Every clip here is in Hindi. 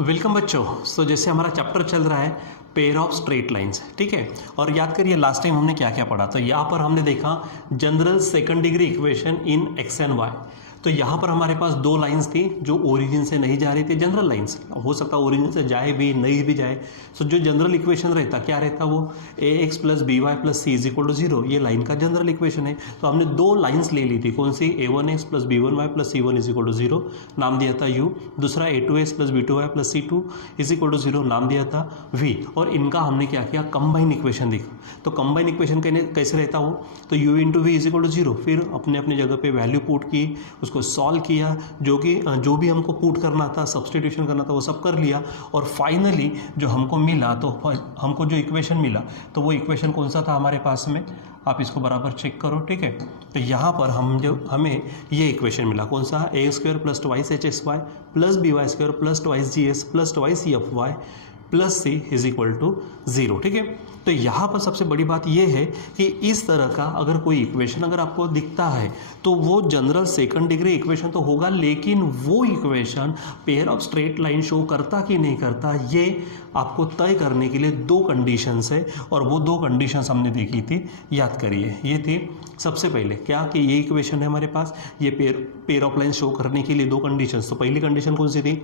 वेलकम बच्चों। जैसे हमारा चैप्टर चल रहा है पेयर ऑफ स्ट्रेट लाइंस, ठीक है। और याद करिए लास्ट टाइम हमने क्या क्या पढ़ा। तो यहाँ पर हमने देखा general second degree equation in x and y. तो यहाँ पर हमारे पास दो लाइंस थी जो ओरिजिन से नहीं जा रही थी, जनरल लाइंस। हो सकता है ओरिजिन से जाए भी नहीं भी जाए। सो जो जनरल इक्वेशन रहता क्या रहता, वो A X plus B Y plus C is equal to zero, ये लाइन का जनरल इक्वेशन है। तो हमने दो लाइंस ले ली थी, कौन सी, A one X plus B one Y plus C one is equal to zero, नाम दिया था यू। दूसरा A two X plus B two Y plus C two is equal to zero, नाम दिया था वी। और इनका हमने क्या किया, कंबाइन इक्वेशन दिखा। तो कंबाइन इक्वेशन कैसे रहता हो, तो u into v is equal to zero. फिर अपने अपने जगह पे वैल्यू पुट की, उसको सॉल्व किया, जो भी हमको पुट करना था, सब्सटीट्यूशन करना था, वो सब कर लिया। और फाइनली जो हमको मिला, तो हमको जो इक्वेशन मिला, तो वो इक्वेशन कौन सा था हमारे पास में, आप इसको बराबर चेक करो, ठीक है। तो यहाँ पर हमें ये इक्वेशन मिला, कौन सा, A square plus twice H X Y plus B Y square plus twice G S plus twice C F Y plus C is equal to zero, ठीक है। तो यहाँ पर सबसे बड़ी बात यह है कि इस तरह का अगर कोई इक्वेशन अगर आपको दिखता है तो वो जनरल सेकंड डिग्री इक्वेशन तो होगा, लेकिन वो equation pair of straight line show करता कि नहीं करता, ये आपको तय करने के लिए दो कंडीशंस है। और वो दो कंडीशंस हमने देखी थी, याद करिए। ये थी सबसे पहले क्या कि ये इक्वेशन है हमारे पास, ये पेयर ऑफ लाइन शो करने के लिए दो कंडीशंस। तो पहली कंडीशन कौन सी थी,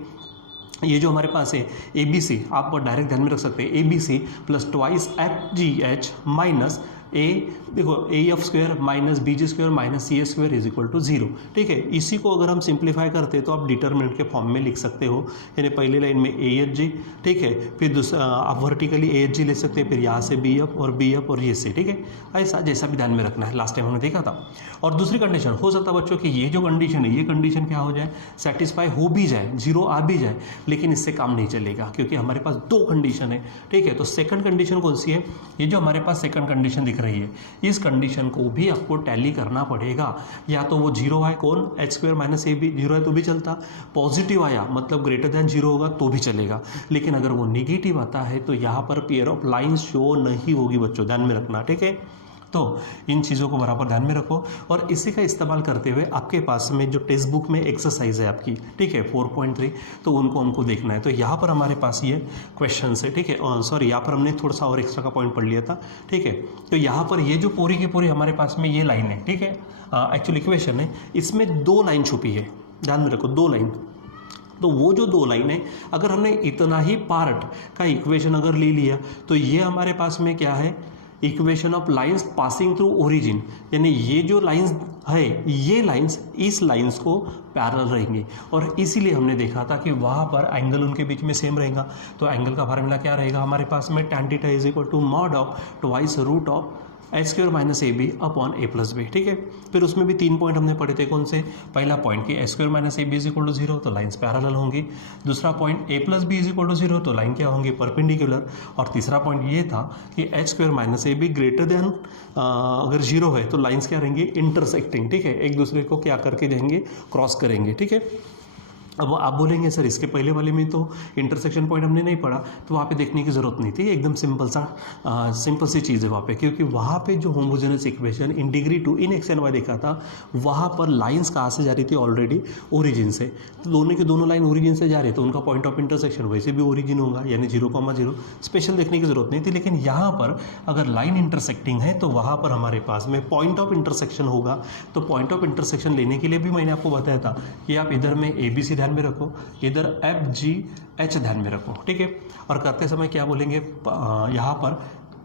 ये जो हमारे पास है ए बी सी, आप डायरेक्ट ध्यान में रख सकते हैं, A B C plus twice F G H minus A, देखो ए F square minus B G square minus C S square is equal to zero, ठीक है। इसी को अगर हम सिंप्लीफाई करते हैं तो आप डिटर्मिनेंट के फॉर्म में लिख सकते हो, यानी पहली लाइन में ए एच जी, ठीक है। फिर दूसरा आप वर्टिकली ए एच जी ले सकते हैं, फिर यहाँ से बी एफ और बी एफ और ये से, ठीक है। ऐसा जैसा भी ध्यान में रखना है, लास्ट टाइम हमने देखा था। और दूसरी कंडीशन हो सकता है बच्चों कि ये जो कंडीशन है, ये कंडीशन क्या हो जाए, सेटिस्फाई हो भी जाए, जीरो आ भी जाए, लेकिन इससे काम नहीं चलेगा क्योंकि हमारे पास दो कंडीशन है, ठीक है। तो सेकंड कंडीशन कौन सी है, ये जो हमारे पास सेकंड कंडीशन दिख रही है, इस कंडीशन को भी आपको टैली करना पड़ेगा। या तो वो जीरो आए, कौन, h square minus a b, zero है तो भी चलता, पॉजिटिव आया मतलब ग्रेटर देन जीरो होगा तो भी चलेगा, लेकिन अगर वो निगेटिव आता है तो यहाँ पर पेयर ऑफ लाइंस शो नहीं होगी बच्चों, ध्यान में रखना, ठीक है। तो इन चीज़ों को बराबर ध्यान में रखो। और इसी का इस्तेमाल करते हुए आपके पास में जो टेक्स्ट बुक में एक्सरसाइज है आपकी, ठीक है, 4.3, तो उनको हमको देखना है। तो यहाँ पर हमारे पास ये क्वेश्चन है, ठीक है। सॉरी, यहाँ पर हमने थोड़ा सा और एक्स्ट्रा का पॉइंट पढ़ लिया था, ठीक है। तो यहाँ पर ये जो पूरी की पूरी हमारे पास में ये लाइन है, ठीक है, एक्चुअल इक्वेशन है, इसमें दो लाइन छुपी है, ध्यान में रखो, दो लाइन। तो वो जो दो लाइन है, अगर हमने इतना ही पार्ट का इक्वेशन अगर ले लिया तो ये हमारे पास में क्या है, equation of lines passing through origin, यानी ये जो लाइंस है, ये लाइंस इस लाइंस को पैरेलल रहेंगे। और इसीलिए हमने देखा था कि वहाँ पर एंगल उनके बीच में सेम रहेगा। तो एंगल का फार्मूला क्या रहेगा हमारे पास में, tan theta is equal to mod of twice root of h square minus a b upon a plus b, ठीक है। फिर उसमें भी तीन पॉइंट हमने पढ़े थे, कौन से, पहला पॉइंट कि h square minus a b is equal to zero, तो लाइन्स पैरेलल होंगी। दूसरा point a plus b is equal to zero, तो लाइन क्या होंगी, परपेंडिकुलर। और तीसरा पॉइंट ये था कि h square minus a b greater than अगर जीरो है तो लाइन्स क्या रहेंगी, इंटरसेक्टिंग, ठीक है, एक दूसरे को क्या करके जाएंगे, क्रॉस करेंगे, ठीक है। अब आप बोलेंगे सर इसके पहले वाले में तो इंटरसेक्शन पॉइंट हमने नहीं पढ़ा, तो वहाँ पे देखने की ज़रूरत नहीं थी, एकदम सिंपल सी चीज़ है वहाँ पे, क्योंकि वहाँ पे जो homogeneous equation in degree two in x and y देखा था, वहाँ पर लाइंस कहाँ से जा रही थी, ऑलरेडी ओरिजिन से। तो दोनों की दोनों लाइन ओरिजिन से जा रही है, तो उनका पॉइंट ऑफ इंटरसेक्शन वैसे भी ओरिजिन होगा, यानी 0,0, स्पेशल देखने की ज़रूरत नहीं थी। लेकिन यहाँ पर अगर लाइन इंटरसेक्टिंग है तो वहाँ पर हमारे पास में पॉइंट ऑफ इंटरसेक्शन होगा। तो पॉइंट ऑफ इंटरसेक्शन लेने के लिए भी मैंने आपको बताया था कि आप इधर में ए बी सी ध्यान में रखो, इधर एफ जी एच ध्यान में रखो, ठीक है। और करते समय क्या बोलेंगे, यहाँ पर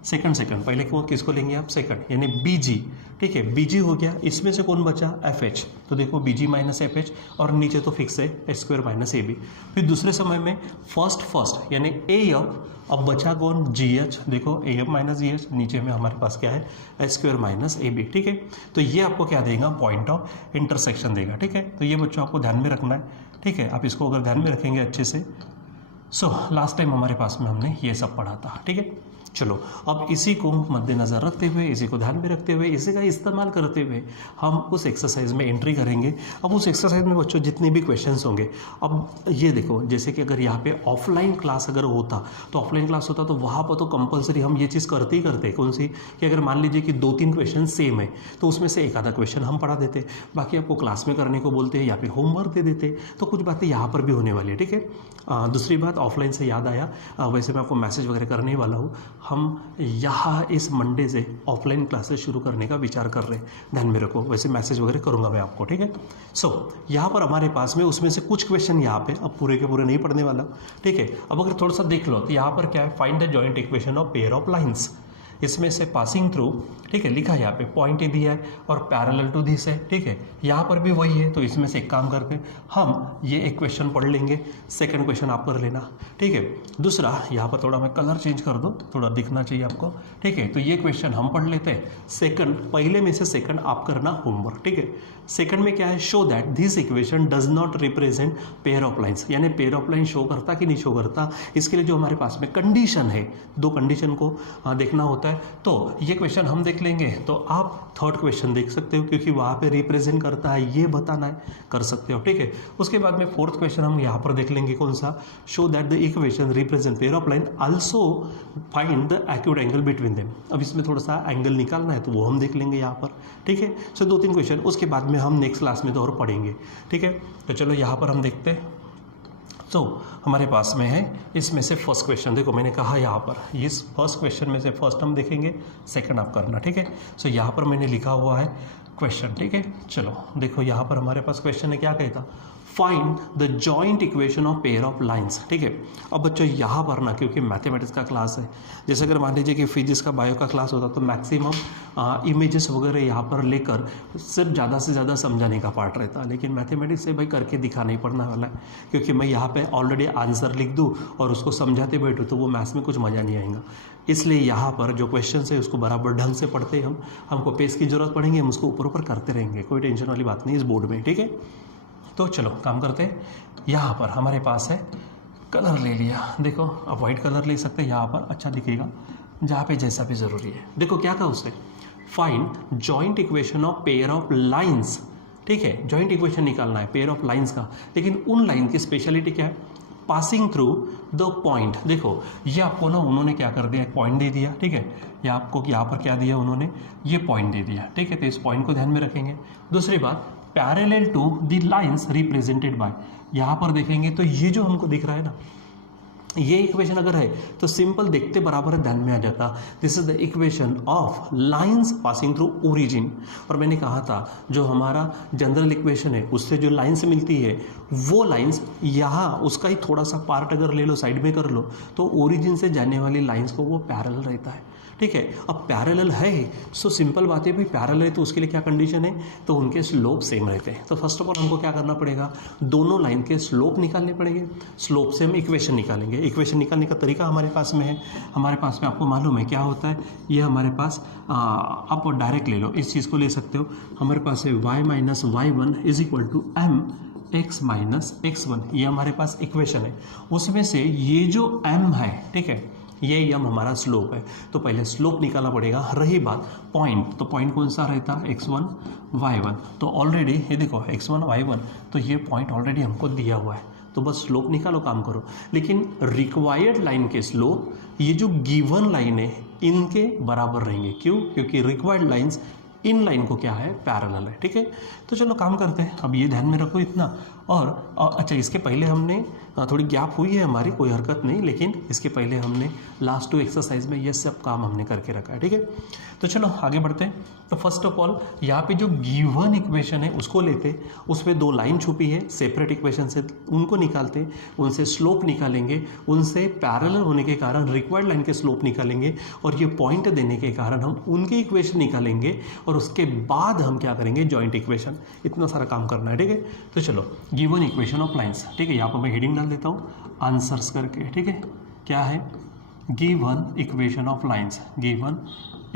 सेकंड पहले किसको लेंगे आप, सेकंड, यानी बी जी, ठीक है, बी जी हो गया। इसमें से कौन बचा, एफ एच, तो देखो b g minus f h, और नीचे तो फिक्स है h square minus a b. फिर दूसरे समय में फर्स्ट यानी ए एफ, अब बचा कौन, जी एच, देखो ए एफ माइनस जी एच, नीचे में हमारे पास क्या है, h square minus a b, ठीक है। तो ये आपको क्या देगा, पॉइंट ऑफ इंटरसेक्शन देगा, ठीक है। तो ये बच्चों आपको ध्यान में रखना है, ठीक है। आप इसको अगर ध्यान में रखेंगे अच्छे से। लास्ट टाइम हमारे पास में हमने ये सब पढ़ा था, ठीक है। चलो अब इसी को मद्देनज़र रखते हुए, इसी को ध्यान में रखते हुए, इसी का इस्तेमाल करते हुए हम उस एक्सरसाइज में एंट्री करेंगे। अब उस एक्सरसाइज में बच्चों जितने भी क्वेश्चंस होंगे, अब ये देखो जैसे कि अगर यहाँ पे ऑफलाइन क्लास अगर होता तो ऑफलाइन क्लास होता तो वहाँ पर तो कंपलसरी हम ये चीज़ करते ही करते। कौन सी? कि अगर मान लीजिए कि 2-3 क्वेश्चन सेम है तो उसमें से एक आधा क्वेश्चन हम पढ़ा देते, बाकी आपको क्लास में करने को बोलते हैं या फिर होमवर्क दे देते। तो कुछ बातें यहाँ पर भी होने वाली है, ठीक है। दूसरी बात ऑफलाइन से याद आया, वैसे मैं आपको मैसेज वगैरह करने वाला हूँ, हम यहाँ इस मंडे से ऑफलाइन क्लासेस शुरू करने का विचार कर रहे हैं, ध्यान में रखो। वैसे मैसेज वगैरह करूँगा मैं आपको, ठीक है। यहाँ पर हमारे पास में उसमें से कुछ क्वेश्चन यहाँ पे, अब पूरे के पूरे नहीं पढ़ने वाला, ठीक है। अब अगर थोड़ा सा देख लो तो यहाँ पर क्या है, find the joint equation of pair of lines. इसमें से पासिंग थ्रू, ठीक है, लिखा है यहाँ पे पॉइंट दिया है और पैरेलल टू दिस है, ठीक है। यहाँ पर भी वही है, तो इसमें से एक काम करते हैं हम ये एक क्वेश्चन पढ़ लेंगे, सेकंड क्वेश्चन आप कर लेना, ठीक है। दूसरा यहाँ पर थोड़ा मैं कलर चेंज कर दो, थोड़ा दिखना चाहिए आपको, ठीक है। तो ये क्वेश्चन हम पढ़ लेते हैं, सेकंड पहले में से सेकंड आप करना होमवर्क, ठीक है। सेकंड में क्या है, show that this equation does not represent pair of lines, यानी पेयर ऑफ लाइन शो करता कि नहीं शो करता। इसके लिए जो हमारे पास में कंडीशन है, 2 कंडीशन को देखना होता है। तो ये क्वेश्चन हम देख लेंगे, तो आप थर्ड क्वेश्चन देख सकते हो क्योंकि वहाँ पे रिप्रेजेंट करता है, ये बताना है, कर सकते हो, ठीक है। उसके बाद में फोर्थ क्वेश्चन हम यहाँ पर देख लेंगे, कौन सा, show that the equation represent pair of line, also find the acute angle between them. अब इसमें थोड़ा सा एंगल निकालना है तो वो हम देख लेंगे यहाँ पर, ठीक है। सो 2-3 क्वेश्चन उसके बाद में हम नेक्स्ट क्लास में तो और पढ़ेंगे, ठीक है। तो चलो यहाँ पर हम देखते हैं। तो हमारे पास में है इसमें से फर्स्ट क्वेश्चन, देखो मैंने कहा यहाँ पर इस फर्स्ट क्वेश्चन में से फर्स्ट हम देखेंगे, सेकंड आप करना, ठीक है। सो यहाँ पर मैंने लिखा हुआ है क्वेश्चन, ठीक है। चलो देखो यहाँ पर हमारे पास क्वेश्चन है, क्या कहता, find the joint equation of pair of lines, ठीक है। अब बच्चों यहाँ पर ना, क्योंकि मैथमेटिक्स का क्लास है, जैसे अगर मान लीजिए कि फिजिक्स का बायो का क्लास होता तो मैक्सिमम इमेजेस वगैरह यहाँ पर लेकर सिर्फ ज़्यादा से ज़्यादा समझाने का पार्ट रहता, लेकिन मैथमेटिक्स से भाई करके दिखाना ही पड़ने वाला है, क्योंकि मैं यहाँ पे ऑलरेडी आंसर लिख दूँ और उसको समझाते बैठूँ तो वो मैथ्स में कुछ मज़ा नहीं आएगा। इसलिए यहाँ पर जो क्वेश्चन है उसको बराबर ढंग से पढ़ते हैं हमको पेज की ज़रूरत पड़ेंगे, हम उसको ऊपर ऊपर करते रहेंगे, कोई टेंशन वाली बात नहीं इस बोर्ड में, ठीक है। तो चलो काम करते हैं। यहाँ पर हमारे पास है कलर ले लिया, देखो अब वाइट कलर ले सकते हैं, यहाँ पर अच्छा दिखेगा, जहाँ पे जैसा भी ज़रूरी है। देखो क्या कहा उसने, find joint equation of pair of lines, ठीक है। जॉइंट इक्वेशन निकालना है पेयर ऑफ लाइंस का, लेकिन उन लाइन की स्पेशलिटी क्या है, पासिंग थ्रू द पॉइंट। देखो ये आपको ना उन्होंने क्या कर दिया, एक पॉइंट दे दिया, ठीक है। ये आपको यहाँ पर क्या दिया उन्होंने, ये पॉइंट दे दिया, ठीक है। तो इस पॉइंट को ध्यान में रखेंगे। दूसरी बात, parallel to the lines represented by, यहाँ पर देखेंगे तो ये जो हमको दिख रहा है ना, ये इक्वेशन अगर है तो सिंपल देखते बराबर ध्यान में आ जाता, this is the equation of lines passing through origin. और मैंने कहा था जो हमारा जनरल इक्वेशन है उससे जो लाइंस मिलती है वो लाइंस यहाँ उसका ही थोड़ा सा पार्ट अगर ले लो, साइड में कर लो, तो ओरिजिन से जाने वाली लाइंस को वो पैरेलल रहता है, ठीक है। अब पैरेलल है सो सिंपल बात है भाई, पैरेलल है तो उसके लिए क्या कंडीशन है, तो उनके स्लोप सेम रहते हैं। तो फर्स्ट ऑफ ऑल हमको क्या करना पड़ेगा, दोनों लाइन के स्लोप निकालने पड़ेंगे, स्लोप से हम इक्वेशन निकालेंगे। इक्वेशन निकालने का तरीका हमारे पास में है, हमारे पास में आपको मालूम है क्या होता है, ये हमारे पास आप डायरेक्ट ले लो, इस चीज़ को ले सकते हो। हमारे पास है y minus y1 is equal to m x minus x1, ये हमारे पास इक्वेशन है। उसमें से ये जो m है, ठीक है, ये m हमारा स्लोप है, तो पहले स्लोप निकालना पड़ेगा। रही बात पॉइंट, तो पॉइंट कौन सा रहता है, x1 y1, तो ऑलरेडी ये देखो x1 y1, तो ये पॉइंट ऑलरेडी हमको दिया हुआ है, तो बस स्लोप निकालो, काम करो। लेकिन रिक्वायर्ड लाइन के स्लोप ये जो गिवन लाइन है इनके बराबर रहेंगे, क्यों, क्योंकि रिक्वायर्ड लाइंस इन लाइन को क्या है, पैरेलल है, ठीक है। तो चलो काम करते हैं, अब ये ध्यान में रखो इतना। और अच्छा इसके पहले हमने थोड़ी गैप हुई है हमारी, कोई हरकत नहीं, लेकिन इसके पहले हमने लास्ट 2 एक्सरसाइज में ये सब काम हमने करके रखा है, ठीक है। तो चलो आगे बढ़ते हैं। तो फर्स्ट ऑफ ऑल यहाँ पे जो गिवन इक्वेशन है उसको लेते, उसमें 2 लाइन छुपी है सेपरेट इक्वेशन से, उनको निकालते, उनसे स्लोप निकालेंगे, उनसे पैरेलल होने के कारण रिक्वायर्ड लाइन के स्लोप निकालेंगे, और ये पॉइंट देने के कारण हम उनके इक्वेशन निकालेंगे, और उसके बाद हम क्या करेंगे, जॉइंट इक्वेशन। इतना सारा काम करना है, ठीक है। तो चलो गिवन इक्वेशन ऑफ लाइंस, ठीक है, यहाँ पर मैं हेडिंग डाल देता हूँ आंसर्स करके, ठीक है। क्या है, given equation of lines, given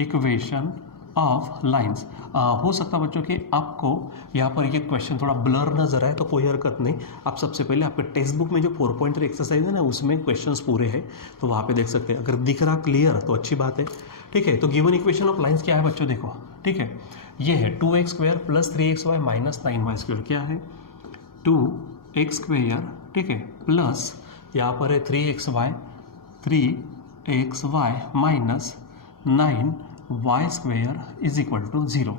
equation of lines. हो सकता है बच्चों कि आपको यहाँ पर ये क्वेश्चन थोड़ा ब्लर नजर आए, तो कोई हरकत नहीं, आप सबसे पहले आपके टेक्स्ट बुक में जो 4.3 एक्सरसाइज है ना उसमें क्वेश्चंस पूरे हैं, तो वहाँ पे देख सकते हैं। अगर दिख रहा क्लियर तो अच्छी बात है, ठीक है। तो गिवन इक्वेशन ऑफ लाइंस क्या है बच्चों, देखो, ठीक है, ये है 2x² plus 3xy minus 9y²। क्या है 2x², ठीक है, प्लस यहाँ पर है 3xy minus 9y² is equal to 0।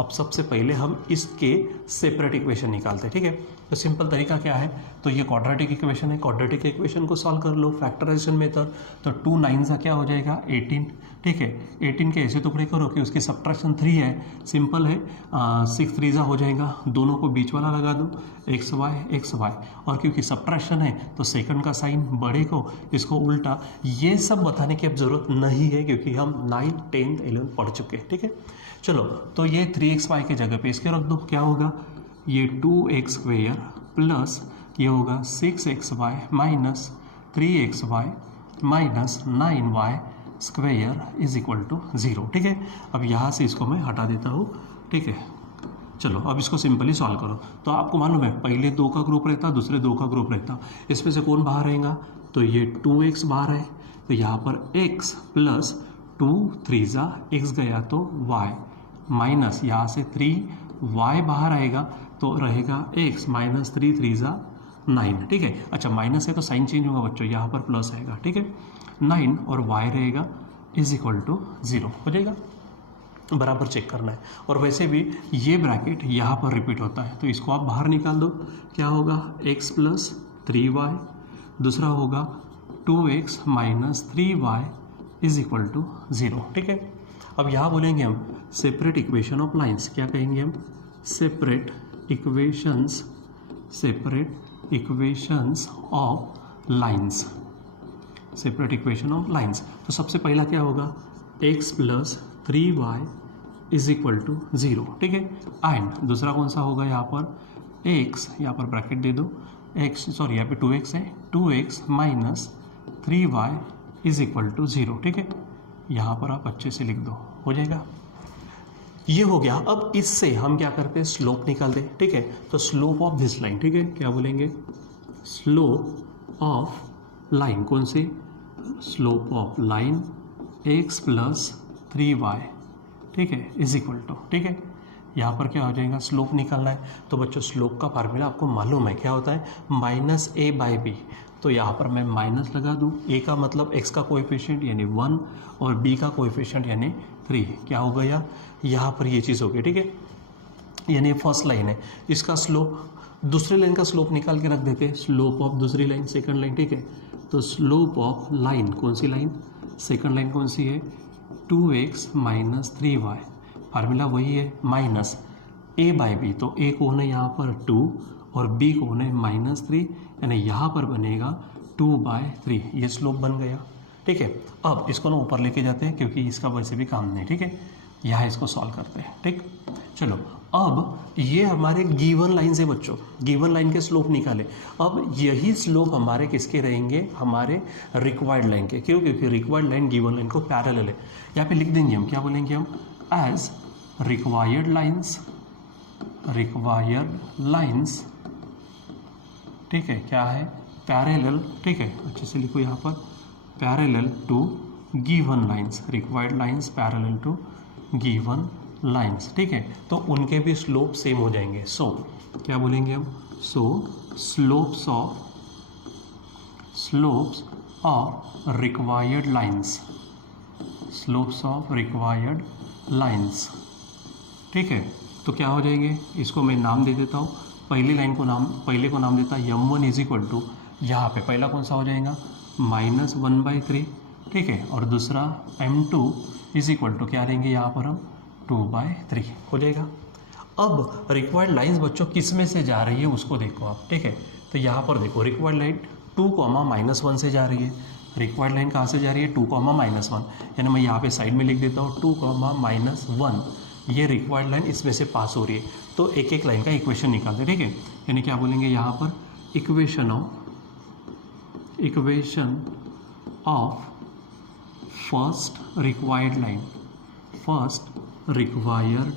अब सबसे पहले हम इसके सेपरेट इक्वेशन निकालते हैं, ठीक है। तो सिंपल तरीका क्या है, तो ये क्वाड्रेटिक इक्वेशन है, क्वाड्रेटिक इक्वेशन को सॉल्व कर लो फैक्टराइजेशन मेथड। तो 2 9 का क्या हो जाएगा 18, ठीक है। 18 के ऐसे टुकड़े करो कि उसकी सब्ट्रैक्शन 3 है, सिंपल है। 6 3 हो जाएगा, दोनों को बीच वाला लगा दो xy, और क्योंकि सब्ट्रैक्शन है तो सेकंड का साइन बड़े को, इसको उल्टा। ये सब बताने की अब जरूरत नहीं है क्योंकि हम 9th 10th 11th पढ़ चुके हैं, ठीक है। चलो, तो ये 3xy की जगह पे इसके रख दो, क्या होगा ये 2x² प्लस ये होगा 6xy minus 3xy minus 9y² is equal to 0, ठीक है। अब यहाँ से इसको मैं हटा देता हूँ, ठीक है। चलो, अब इसको सिंपली सॉल्व करो। तो आपको मालूम है पहले 2 का ग्रुप रहता, दूसरे 2 का ग्रुप रहता, इसमें से कौन बाहर रहेगा, तो ये 2x बाहर है, तो यहाँ पर x प्लस 2 3 x गया तो y माइनस यहाँ से 3y बाहर आएगा तो रहेगा x माइनस 3 3 9, ठीक है। अच्छा, माइनस है तो साइन चेंज होगा बच्चों, यहाँ पर प्लस आएगा, ठीक है। 9 और y रहेगा इज इक्वल टू 0 हो जाएगा, बराबर चेक करना है। और वैसे भी ये ब्रैकेट यहाँ पर रिपीट होता है, तो इसको आप बाहर निकाल दो, क्या होगा x प्लस 3y, दूसरा होगा 2x minus 3y is equal to 0, ठीक है। अब यहाँ बोलेंगे हम सेपरेट इक्वेशन ऑफ लाइंस, क्या कहेंगे हम, separate equations of lines, separate equation of lines. तो सबसे पहला क्या होगा x plus 3y is equal to 0, ठीक है। एंड दूसरा कौन सा होगा, यहाँ पर x, यहाँ पर ब्रैकेट दे दो, x सॉरी यहाँ पे 2x है, 2x minus 3y is equal to 0, ठीक है। यहाँ पर आप अच्छे से लिख दो, हो जाएगा। ये हो गया। अब इससे हम क्या करते हैं, स्लोप निकालते हैं, ठीक है। तो स्लोप ऑफ दिस लाइन, ठीक है, क्या बोलेंगे, स्लोप ऑफ लाइन, कौन सी, slope of line x plus 3y, ठीक है, इज इक्वल टू, ठीक है। यहाँ पर क्या हो जाएगा, स्लोप निकालना है। तो बच्चों स्लोप का फार्मूला आपको मालूम है, क्या होता है, माइनस a बाई बी। तो यहाँ पर मैं माइनस लगा दूँ, a का मतलब x का कोएफिशिएंट यानी 1 और b का कोएफिशिएंट यानी 3, क्या हो गया, यहाँ पर ये चीज़ हो गई, ठीक है। यानी फर्स्ट लाइन है, इसका स्लोप, दूसरी लाइन का स्लोप निकाल के रख देते हैं, स्लोप ऑफ दूसरी लाइन, सेकंड लाइन, ठीक है। तो स्लोप ऑफ लाइन, कौन सी लाइन, सेकंड लाइन कौन सी है, 2x माइनस 3y, फार्मूला वही है, माइनस a बाई बी। तो a कौन है यहाँ पर 2 और b कौन है -3, यानी यहाँ पर बनेगा 2/3, ये स्लोप बन गया, ठीक है। अब इसको ना ऊपर लेके जाते हैं क्योंकि इसका वैसे भी काम नहीं, ठीक है। यहाँ इसको सॉल्व करते हैं, ठीक। चलो, अब ये हमारे गिवन लाइन से बच्चों, गिवन लाइन के स्लोप निकाले। अब यही स्लोप हमारे किसके रहेंगे, हमारे रिक्वायर्ड लाइन के। क्यों, क्योंकि रिक्वायर्ड लाइन गिवन लाइन को पैरेलल है। यहाँ पे लिख देंगे हम, क्या बोलेंगे हम, एज रिक्वायर्ड लाइन्स, ठीक है, क्या है, पैरेलल, ठीक है, अच्छे से लिखो यहाँ पर, parallel to given lines, required lines parallel to given lines, ठीक है। तो उनके भी स्लोप सेम हो जाएंगे। सो क्या बोलेंगे हम, so slopes of required lines, slopes of required lines, ठीक है। तो क्या हो जाएंगे, इसको मैं नाम दे देता हूँ, पहली लाइन को नाम, पहले को नाम देता m1 इज इक्वल टू, यहाँ पे पहला कौन सा हो जाएगा, -1/3, ठीक है। और दूसरा m2 इज इक्वल टू, क्या लेंगे यहाँ पर हम, 2/3 हो जाएगा। अब रिक्वायर्ड लाइंस बच्चों किस में से जा रही है उसको देखो आप, ठीक है। तो यहाँ पर देखो रिक्वायर्ड लाइन 2, -1 से जा रही है। रिक्वायर्ड लाइन कहाँ से जा रही है, 2, -1, यानी मैं यहाँ पे साइड में लिख देता हूँ 2, -1, ये रिक्वायर्ड लाइन इसमें से पास हो रही है। तो एक एक लाइन का इक्वेशन निकालते, ठीक है। यानी क्या बोलेंगे यहाँ पर, equation of first required required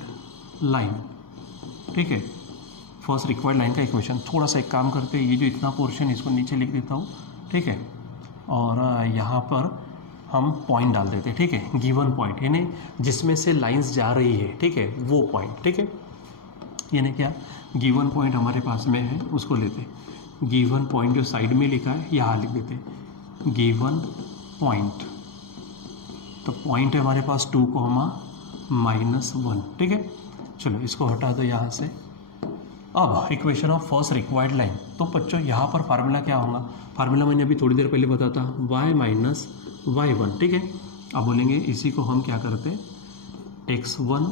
line, ठीक है, फर्स्ट रिक्वायर्ड लाइन का इक्वेशन। थोड़ा सा एक काम करते हैं, ये जो इतना पोर्शन इसको नीचे लिख देता हूँ, ठीक है, और यहाँ पर हम पॉइंट डाल देते हैं, ठीक है, गिवन पॉइंट यानी जिसमें से लाइंस जा रही है, ठीक है, वो पॉइंट, ठीक है, यानी क्या गिवन पॉइंट हमारे पास में है उसको लेते हैं। गिवन पॉइंट जो साइड में लिखा है यहाँ लिख देते हैं गिवन पॉइंट। तो पॉइंट है हमारे पास 2,-1, ठीक है। चलो इसको हटा दो यहाँ से। अब equation of first required line. तो बच्चों यहाँ पर फार्मूला क्या होगा, फार्मूला मैंने अभी थोड़ी देर पहले बताया था y-y1, ठीक है। अब बोलेंगे इसी को हम क्या करते हैं x1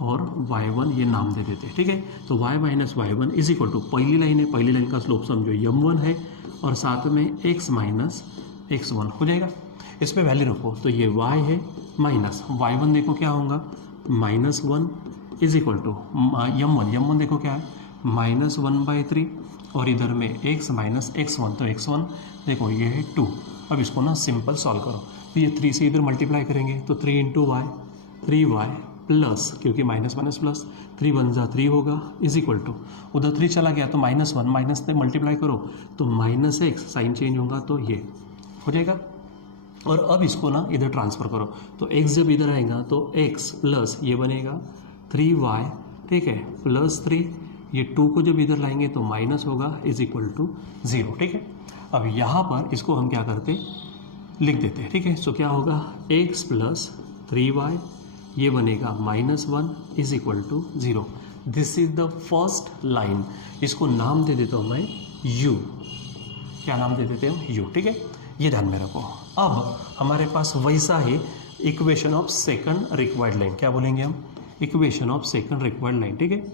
और y1 ये नाम दे देते हैं, ठीक है। तो y-y1 इज इक्वल टू पहली लाइन है, पहली लाइन का स्लोप समझो m1 है और साथ में x-x1 हो जाएगा। इस पर वैल्यू रखो तो ये y है माइनस y1 देखो क्या होगा -1 इज इक्वल टू m1 देखो क्या है -1/3 और इधर में x माइनस x1 तो x1 देखो ये है 2। अब इसको ना सिंपल सॉल्व करो तो ये 3 से इधर मल्टीप्लाई करेंगे तो 3 × y 3y प्लस क्योंकि माइनस माइनस प्लस 3 × 1 = 3 होगा इज इक्वल टू उधर 3 चला गया तो -1 माइनस से मल्टीप्लाई करो तो -x साइन चेंज होगा तो ये हो जाएगा। और अब इसको ना इधर ट्रांसफ़र करो तो x जब इधर आएगा तो x प्लस ये बनेगा 3y, ठीक है, प्लस 3 ये 2 को जब इधर लाएंगे तो माइनस होगा इज इक्वल टू 0, ठीक है। अब यहाँ पर इसको हम क्या करते लिख देते हैं, ठीक है। सो क्या होगा x प्लस 3y ये बनेगा -1 is equal to 0। This is the first line. इसको नाम दे देता हूँ मैं u। क्या नाम दे देते हैं u, ठीक है, ये ध्यान में रखो। अब हमारे पास वैसा ही equation of second required line, क्या बोलेंगे हम equation of second required line, ठीक है,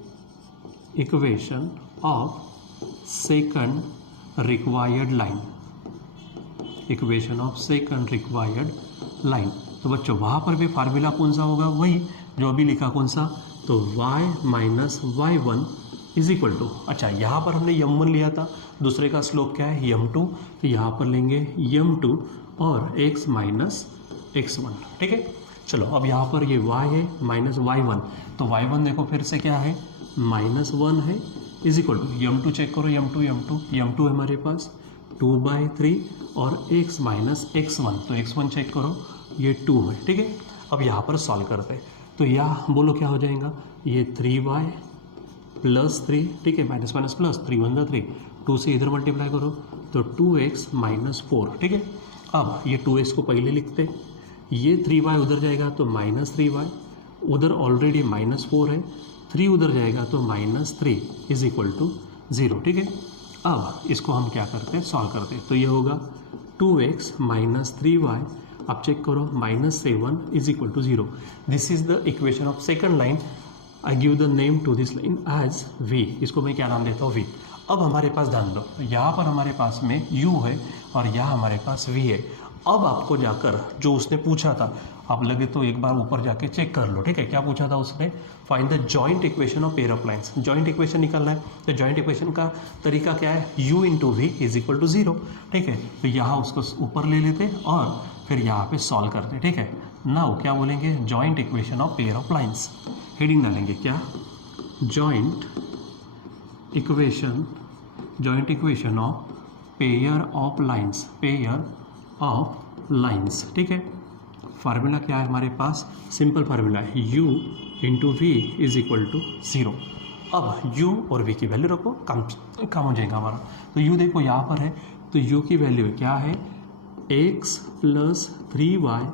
equation of second required line, equation of second required line. तो बच्चों वहाँ पर भी फार्मूला कौन सा होगा वही जो अभी लिखा कौन सा, तो y-y1 इज इक्वल टू, अच्छा यहाँ पर हमने m1 लिया था, दूसरे का स्लोप क्या है m2, तो यहाँ पर लेंगे m2 और x माइनस x1, ठीक है। चलो अब यहाँ पर ये y है -y1 तो y1 देखो फिर से क्या है -1 है is equal to m2 check करो m2 है हमारे पास 2/3 और x माइनस x1 तो x1 चेक करो ये 2 है, ठीक है। अब यहाँ पर सॉल्व करते हैं तो यह बोलो क्या हो जाएगा ये 3y प्लस 3, ठीक है, माइनस माइनस प्लस 3 × 1 = 3, 2 से इधर मल्टीप्लाई करो तो 2x माइनस 4, ठीक है। अब ये 2x को पहले लिखते, ये 3y उधर जाएगा तो -3y, उधर ऑलरेडी -4 है, 3 उधर जाएगा तो -3 इज इक्वल टू 0, ठीक है। अब इसको हम क्या करते हैं सॉल्व करते हैं तो ये होगा 2x माइनस 3y, अब चेक करो -7 is equal to 0। This is the equation of second line. I give the name to this line as v, इसको मैं क्या नाम देता हूँ v। अब हमारे पास ध्यान दो यहाँ पर हमारे पास में u है और यहाँ हमारे पास v है। अब आपको जाकर जो उसने पूछा था आप लगे तो एक बार ऊपर जाके चेक कर लो, ठीक है। क्या पूछा था उसने, find the joint equation of pair of lines. Joint equation निकालना है तो जॉइंट इक्वेशन का तरीका क्या है u × v is equal to 0, ठीक है। तो यहाँ उसको ऊपर ले लेते और फिर यहाँ पे सॉल्व करते, ठीक है। नाउ क्या बोलेंगे joint equation of pair of lines, heading डालेंगे क्या joint equation of pair of lines, ठीक है। फार्मूला क्या है हमारे पास, सिंपल फार्मूला है u × v is equal to 0। अब u और v की वैल्यू रखो, कम हो जाएगा हमारा। तो u देखो यहाँ पर है तो u की वैल्यू क्या है x plus 3y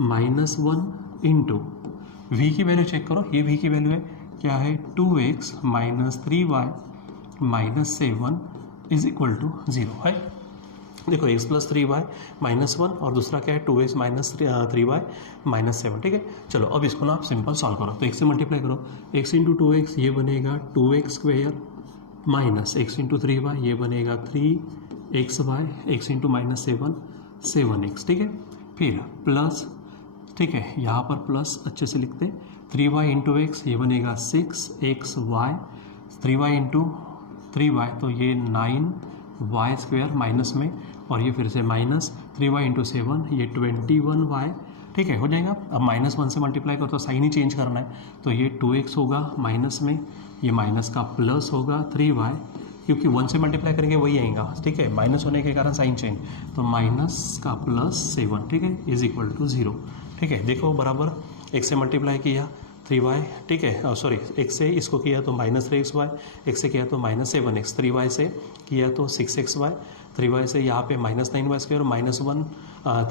minus 1 into v की वैल्यू चेक करो, ये v की वैल्यू है क्या है 2x minus 3y minus 7 is equal to 0 है। देखो x प्लस 3y माइनस 1 और दूसरा क्या है 2x माइनस 3y माइनस 7, ठीक है। चलो अब इसको ना आप सिंपल सॉल्व करो तो x से मल्टीप्लाई करो, x × 2x ये बनेगा 2x² माइनस x × 3y ये बनेगा 3xy, x × -7 7x, ठीक है। फिर प्लस, ठीक है, यहाँ पर प्लस अच्छे से लिखते 3y × x ये बनेगा 6xy, 3y × 3y तो ये 9y² माइनस में और ये फिर से माइनस 3y × 7 ये 21y ठीक है, हो जाएगा। अब -1 से मल्टीप्लाई करो तो साइन ही चेंज करना है, तो ये 2x होगा माइनस में, ये माइनस का प्लस होगा 3y, क्योंकि 1 से मल्टीप्लाई करेंगे वही आएगा, ठीक है, माइनस होने के कारण साइन चेंज, तो माइनस का +7, ठीक है, इज इक्वल टू 0, ठीक है। देखो बराबर x से मल्टीप्लाई किया 3y, ठीक है, सॉरी x से इसको किया तो -3xy, x से किया तो -7x, 3y से किया तो 6xy, 3y से यहाँ पे -9y² -1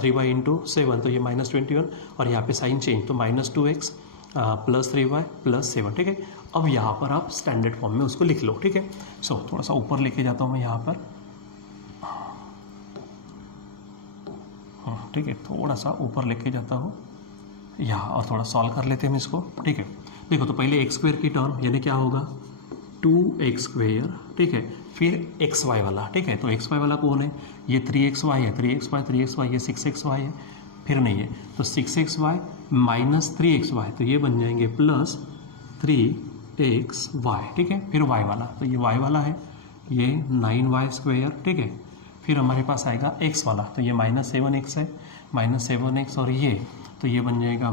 3y इंटू 7, तो ये -21, और यहाँ पे साइन चेंज तो -2x +3y +7, ठीक है। अब यहाँ पर आप स्टैंडर्ड फॉर्म में उसको लिख लो, ठीक है। सो थोड़ा सा ऊपर लेके जाता हूँ मैं यहाँ पर, ठीक है, थोड़ा सा ऊपर लेके जाता हूँ यहाँ, और थोड़ा सॉल्व कर लेते हैं हम इसको, ठीक है। देखो तो पहले x² की टर्म यानी क्या होगा 2x², ठीक है, फिर xy वाला, ठीक है, तो xy वाला कौन है, ये 3xy है, 3xy ये 6xy है, फिर नहीं है तो 6xy माइनस 3xy, तो ये बन जाएंगे +3xy, ठीक है। फिर y वाला, तो ये y वाला है, ये 9y², ठीक है। फिर हमारे पास आएगा x वाला, तो ये -7x है, -7x, और ये तो ये बन जाएगा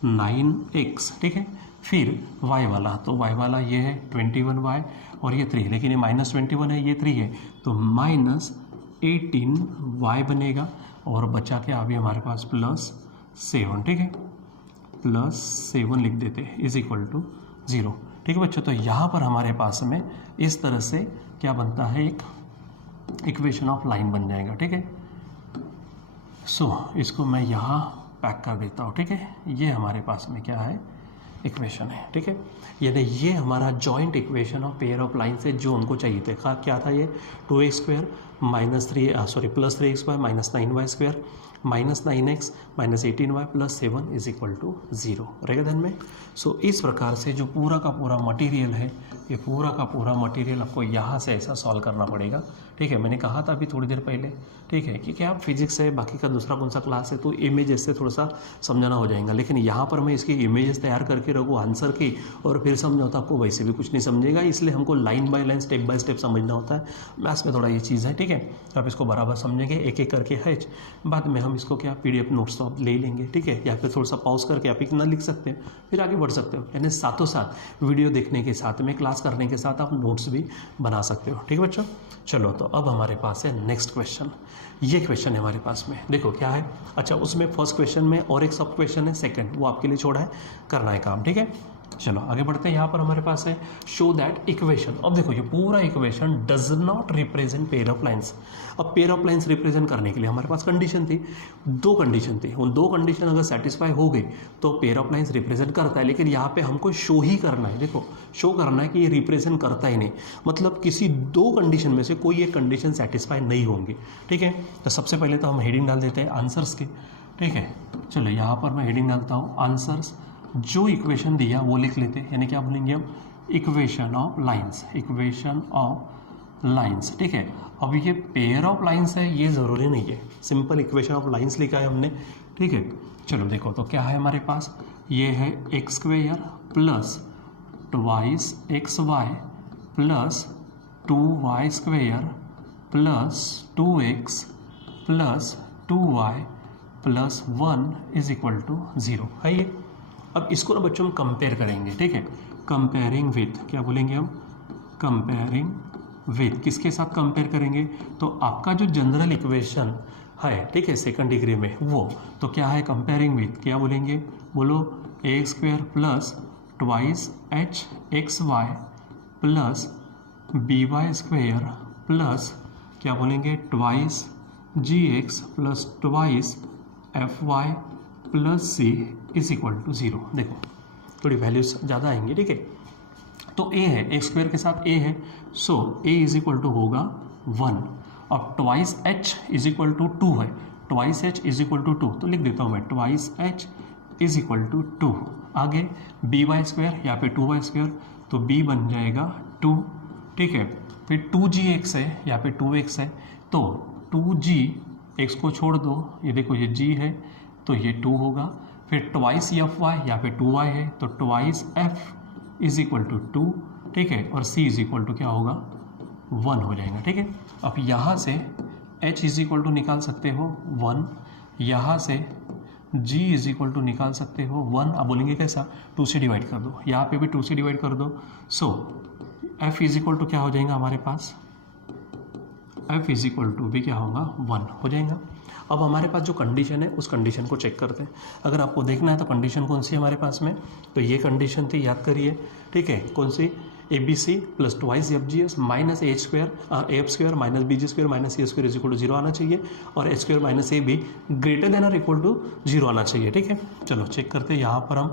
-9x, ठीक है। फिर y वाला, तो y वाला ये है 21y और ये 3, लेकिन ये -21 है, ये 3 है, तो -18y बनेगा, और बचा के अभी हमारे पास +7, ठीक है, +7 लिख देते हैं, इज इक्वल टू 0, ठीक है बच्चों। तो यहाँ पर हमारे पास में इस तरह से क्या बनता है, एक इक्वेशन ऑफ लाइन बन जाएगा, ठीक है। सो इसको मैं यहाँ पैक कर देता हूँ, ठीक है। ये हमारे पास में क्या है, इक्वेशन है, ठीक है, यानी ये हमारा joint equation of pair of line से जो हमको चाहिए थे, क्या था ये 2x² +3xy -9y² -9x -18y +7 is equal to 0 रहेगा ध्यान में। सो इस प्रकार से जो पूरा का पूरा मटेरियल है, ये पूरा का पूरा मटेरियल आपको यहाँ से ऐसा सॉल्व करना पड़ेगा, ठीक है। मैंने कहा था अभी थोड़ी देर पहले, ठीक है, क्योंकि आप फिजिक्स है, बाकी का दूसरा कौन सा क्लास है, तो इमेजेस से थोड़ा सा समझाना हो जाएगा, लेकिन यहाँ पर मैं इसकी इमेजेस तैयार करके रखूँ आंसर की और फिर समझाऊँ तो आपको वैसे भी कुछ नहीं समझेगा, इसलिए हमको line by line step by step समझना होता है। मैथ्स में थोड़ा ये चीज़ है, ठीक है, तो आप इसको बराबर समझेंगे एक एक करके है, बाद में हम इसको क्या PDF नोट्स तो आप ले लेंगे, ठीक है, या फिर थोड़ा सा पॉज करके आप इतना लिख सकते हैं, फिर आगे बढ़ सकते हो, यानी साथों साथ वीडियो देखने के साथ में क्लास करने के साथ आप नोट्स भी बना सकते हो, ठीक है बच्चों। चलो तो अब हमारे पास है नेक्स्ट क्वेश्चन, ये क्वेश्चन है हमारे पास में, देखो क्या है। अच्छा, उसमें फर्स्ट क्वेश्चन में और एक सब क्वेश्चन है सेकंड, वो आपके लिए छोड़ा है, करना है काम, ठीक है। चलो आगे बढ़ते हैं। यहाँ पर हमारे पास है शो दैट इक्वेशन। अब देखो ये पूरा equation does not represent pair of lines. अब पेयर ऑफ लाइंस रिप्रेजेंट करने के लिए हमारे पास कंडीशन थी, दो कंडीशन थी, उन दो कंडीशन अगर सेटिस्फाई हो गई तो पेयर ऑफ लाइंस रिप्रेजेंट करता है, लेकिन यहाँ पे हमको शो ही करना है, देखो शो करना है कि ये रिप्रेजेंट करता ही नहीं, मतलब किसी दो कंडीशन में से कोई एक कंडीशन सेटिस्फाई नहीं होंगी, ठीक है। तो सबसे पहले तो हम हेडिंग डाल देते हैं आंसर्स के, ठीक है। चलो यहाँ पर मैं हेडिंग डालता हूँ आंसर्स, जो इक्वेशन दिया वो लिख लेते हैं, यानी क्या बोलेंगे हम, equation of lines, equation of lines, ठीक है। अब ये पेयर ऑफ लाइंस है ये ज़रूरी नहीं है, सिंपल इक्वेशन ऑफ लाइंस लिखा है हमने, ठीक है। चलो देखो तो क्या है हमारे पास, ये है x square plus twice x Y plus 2y square plus 2x plus 2y plus 1 is equal to 0 है ये। अब इसको ना बच्चों हम कंपेयर करेंगे, ठीक है, कंपेयरिंग विथ, क्या बोलेंगे हम, कंपेयरिंग विथ, किसके साथ कंपेयर करेंगे, तो आपका जो जनरल इक्वेशन है, ठीक है, सेकंड डिग्री में वो, तो क्या है कंपेयरिंग विथ, क्या बोलेंगे, बोलो A square plus twice H X Y plus B Y square plus क्या बोलेंगे twice G X plus twice F Y plus C is equal to 0। देखो थोड़ी वैल्यूज ज़्यादा आएंगी, ठीक है। तो ए है, एक्स स्क्वायर के साथ ए है, so a is equal to होगा 1, और twice h is equal to 2 है, twice h is equal to 2, तो लिख देता हूँ मैं twice h is equal to 2। आगे बी वाई स्क्वायर या फिर 2y स्क्वायर, तो b बन जाएगा 2, ठीक है। फिर 2gx है या फिर 2x है, तो 2g x को छोड़ दो, ये देखो ये g है तो ये 2 होगा। फिर ट्वाइस एफ वाई या फिर 2y है, तो twice f is equal to 2, ठीक है, और c इज इक्वल टू क्या होगा 1 हो जाएगा, ठीक है। अब यहाँ से h इज इक्वल टू निकाल सकते हो 1, यहाँ से g इज इक्वल टू निकाल सकते हो 1, अब बोलेंगे कैसा, 2 से डिवाइड कर दो, यहाँ पे भी 2 से डिवाइड कर दो। सो f इज इक्वल टू क्या हो जाएगा हमारे पास, f इज इक्वल टू भी क्या होगा 1 हो जाएगा। अब हमारे पास जो कंडीशन है उस कंडीशन को चेक करते हैं। अगर आपको देखना है तो कंडीशन कौन सी है हमारे पास में, तो ये कंडीशन थी, याद करिए, ठीक है, कौन सी, ABC plus twice FGS minus AF square minus BG square minus C square is equal to 0 आना चाहिए, और H square minus AB greater than और इक्वल टू 0 आना चाहिए, ठीक है। चलो चेक करते हैं यहाँ पर हम,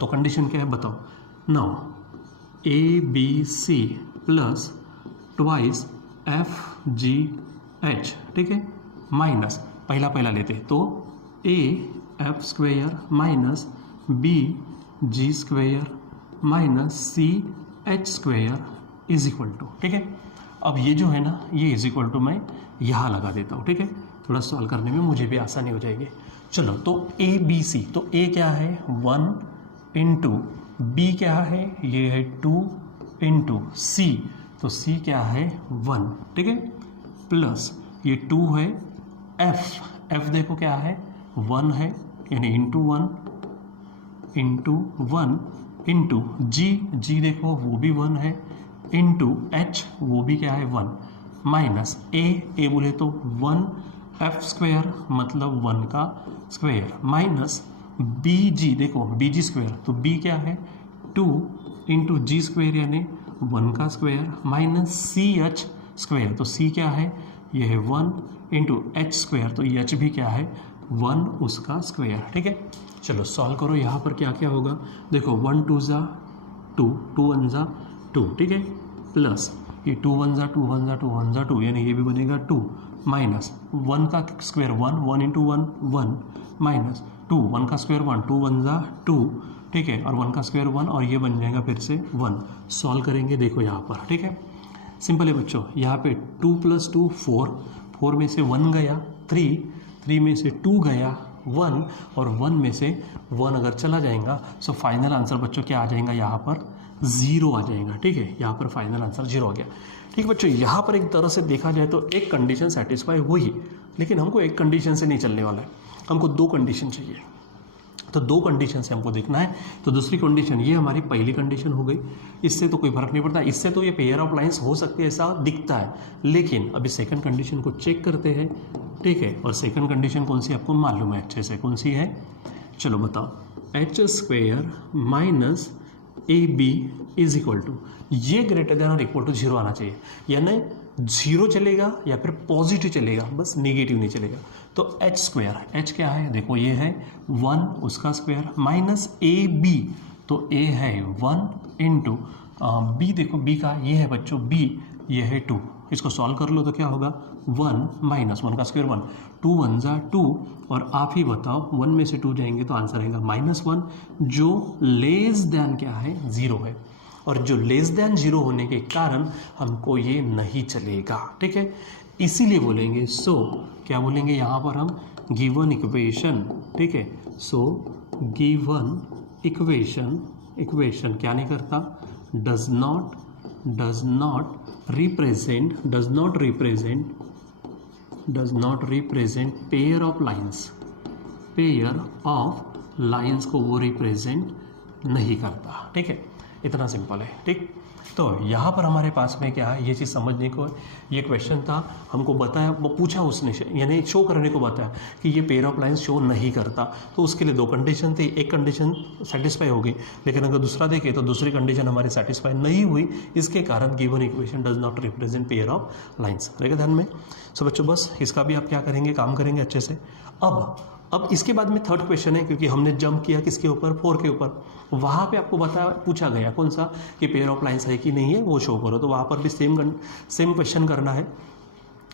तो कंडीशन क्या है बताओ। Now ABC plus twice FGH, ठीक है, माइनस पहला लेते हैं तो AF square minus BG square minus CH square is equal to, ठीक है। अब ये जो है ना, ये इज इक्वल टू मैं यहाँ लगा देता हूँ, ठीक है, थोड़ा सॉल्व करने में मुझे भी आसानी हो जाएगी। चलो तो ABC, तो A क्या है 1 इंटू, B क्या है, ये है 2 इंटू C, तो C क्या है 1, ठीक है, प्लस ये 2 है, F देखो क्या है 1 है, यानी इंटू 1 इंटू G देखो वो भी 1 है, इंटू H वो भी क्या है 1, माइनस A बोले तो 1 F स्क्वायर मतलब 1 का स्क्वायर, माइनस BG देखो BG स्क्वायर, तो B क्या है 2 इंटू G स्क्वायर यानी 1 का स्क्वायर, माइनस CH स्क्वायर, तो C क्या है, ये है 1 इंटू H स्क्वायर, तो H भी क्या है 1 उसका स्क्वायर, ठीक है। चलो सॉल्व करो, यहाँ पर क्या क्या होगा, देखो 1 2 ज़ा 2, 2 1 ज़ा 2, ठीक है, प्लस ये 2 1 ज़ा 2 1 ज़ा 2 1 ज़ा 2, यानी ये भी बनेगा 2, माइनस 1 का स्क्वायर 1 इंटू 1 माइनस 2 1 का स्क्वायर 1 2 1 ज़ा 2, ठीक है, और 1 का स्क्वायर 1, और ये बन जाएगा फिर से 1। सॉल्व करेंगे, देखो यहाँ पर, ठीक है, सिंपल है बच्चों, यहाँ पे 2 + 2 4 में से 1 गया 3 में से 2 गया 1, और 1 में से 1 अगर चला जाएगा, सो फाइनल आंसर बच्चों क्या आ जाएगा, यहाँ पर 0 आ जाएगा, ठीक है, यहाँ पर फाइनल आंसर 0 आ गया। ठीक है बच्चों, यहाँ पर एक तरह से देखा जाए तो एक कंडीशन सेटिस्फाई हुई, लेकिन हमको एक कंडीशन से नहीं चलने वाला है, हमको 2 कंडीशन चाहिए, तो 2 कंडीशन से हमको देखना है। तो दूसरी कंडीशन, ये हमारी पहली कंडीशन हो गई, इससे तो कोई फर्क नहीं पड़ता, इससे तो ये पेयर ऑफ लाइंस हो सकती है ऐसा दिखता है, लेकिन अभी सेकंड कंडीशन को चेक करते हैं, ठीक है। और सेकंड कंडीशन कौन सी आपको मालूम है अच्छे से, कौन सी है, चलो बताओ, H square minus AB is equal to, ये ग्रेटर देन और इक्वल टू 0 आना चाहिए, यानी 0 चलेगा या फिर पॉजिटिव चलेगा, बस नेगेटिव नहीं चलेगा। तो H स्क्वायर, H क्या है देखो, ये है 1 उसका स्क्वायर, माइनस AB, तो A है 1 इंटू B, देखो B का ये है बच्चों B, ये है 2, इसको सॉल्व कर लो तो क्या होगा 1 माइनस 1 का स्क्वायर 1, 2 1 ज़ा 2, और आप ही बताओ 1 में से 2 जाएंगे तो आंसर आएगा -1, जो लेस देन क्या है 0 है, और जो लेस देन 0 होने के कारण हमको ये नहीं चलेगा, ठीक है, इसीलिए बोलेंगे सो क्या बोलेंगे यहाँ पर हम, गिवन इक्वेशन, ठीक है, सो गिवन इक्वेशन क्या नहीं करता, does not represent pair of lines को वो रिप्रेजेंट नहीं करता, ठीक है, इतना सिंपल है, ठीक। तो यहाँ पर हमारे पास में क्या है, ये चीज़ समझने को, ये क्वेश्चन था, हमको बताया, वो पूछा उसने, यानी शो करने को बताया कि ये पेयर ऑफ लाइंस शो नहीं करता, तो उसके लिए 2 कंडीशन थी, एक कंडीशन सेटिस्फाई होगी, लेकिन अगर दूसरा देखें तो दूसरी कंडीशन हमारी सेटिस्फाई नहीं हुई, इसके कारण given equation does not represent pair of lines, रहेगा ध्यान में। सो बच्चों बस इसका भी आप क्या करेंगे, काम करेंगे अच्छे से। अब इसके बाद में थर्ड क्वेश्चन है, क्योंकि हमने जंप किया किसके ऊपर, 4 के ऊपर, वहाँ पे आपको पूछा गया कौन सा, कि पेयर ऑफ लाइंस है कि नहीं है वो शो करो, तो वहाँ पर भी सेम क्वेश्चन करना है।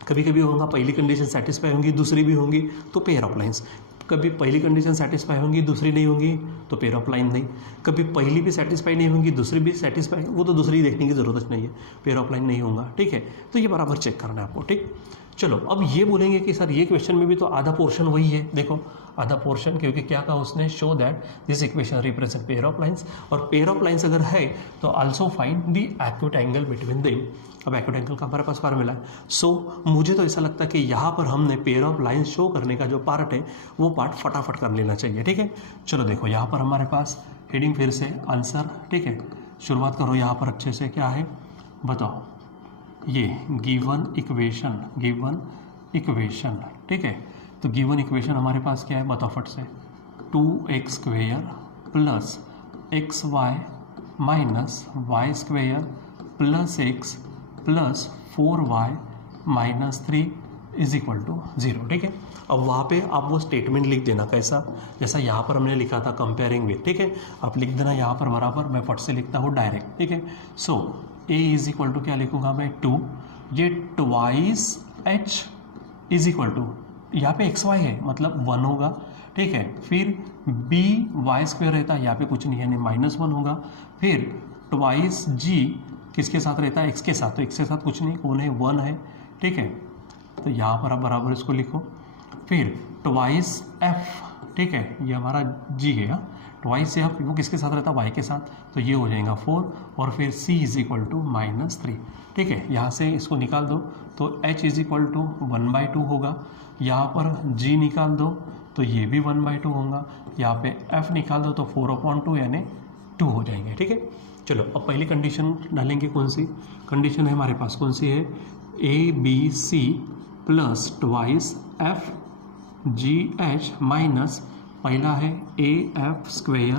कभी कभी होगा पहली कंडीशन सेटिस्फाई होंगी, दूसरी भी होंगी, तो पेयर ऑफ लाइंस कभी पहली कंडीशन सेटिस्फाई होंगी दूसरी नहीं होंगी तो पेयर ऑफ लाइन नहीं, कभी पहली भी सेटिस्फाई नहीं होंगी दूसरी भी सेटिस्फाई, वो तो दूसरी देखने की ज़रूरत नहीं है, पेयर ऑफ लाइन नहीं होगा, ठीक है। तो ये बराबर चेक करना है आपको, ठीक। चलो अब ये बोलेंगे कि सर ये क्वेश्चन में भी तो आधा पोर्शन वही है, देखो आधा पोर्शन, क्योंकि क्या कहा उसने, show that this equation represent pair of lines, और पेयर ऑफ लाइंस अगर है तो also find the acute angle between them. अब एक्यूट एंगल का हमारे पास फार्मूला है। सो मुझे तो ऐसा लगता है कि यहाँ पर हमने पेयर ऑफ लाइंस शो करने का जो पार्ट है वो पार्ट फटाफट कर लेना चाहिए, ठीक है। चलो देखो यहाँ पर हमारे पास हेडिंग फिर से आंसर, ठीक है। शुरुआत करो यहाँ पर अच्छे से, क्या है बताओ, ये गिवन इक्वेशन, ठीक है। तो गिवन इक्वेशन हमारे पास क्या है बताओ फट से, 2x² plus xy minus y² plus x plus 4y minus 3 is equal to 0, ठीक है। अब वहाँ पे आप वो स्टेटमेंट लिख देना कैसा, जैसा यहाँ पर हमने लिखा था कंपेयरिंग विथ, ठीक है। आप लिख देना यहाँ पर बराबर, मैं फट से लिखता हूँ डायरेक्ट, ठीक है। So a is equal to क्या लिखूँगा मैं 2, ये twice h is equal to, यहाँ पे xy है मतलब 1 होगा, ठीक है। फिर by² रहता है, यहाँ पे कुछ नहीं है, यानी -1 होगा। फिर ट्वाइस g किसके साथ रहता है, x के साथ, तो x के साथ कुछ नहीं, कौन है 1 है, ठीक है। तो यहाँ पर आप बराबर इसको लिखो। फिर ट्वाइस f, ठीक है, ये हमारा g है, ट्वाइस f वो किसके साथ रहता है, y के साथ, तो ये हो जाएगा 4, और फिर c इज इक्वल टू -3, ठीक है। यहाँ से इसको निकाल दो तो h इज इक्वल टू 1/2 होगा, यहाँ पर g निकाल दो तो ये भी 1/2 होगा, यहाँ पे f निकाल दो तो 4/2 यानी 2 हो जाएंगे, ठीक है। चलो अब पहली कंडीशन डालेंगे, कौन सी कंडीशन है हमारे पास, कौन सी है, ABC plus twice FGH minus पहला है AF²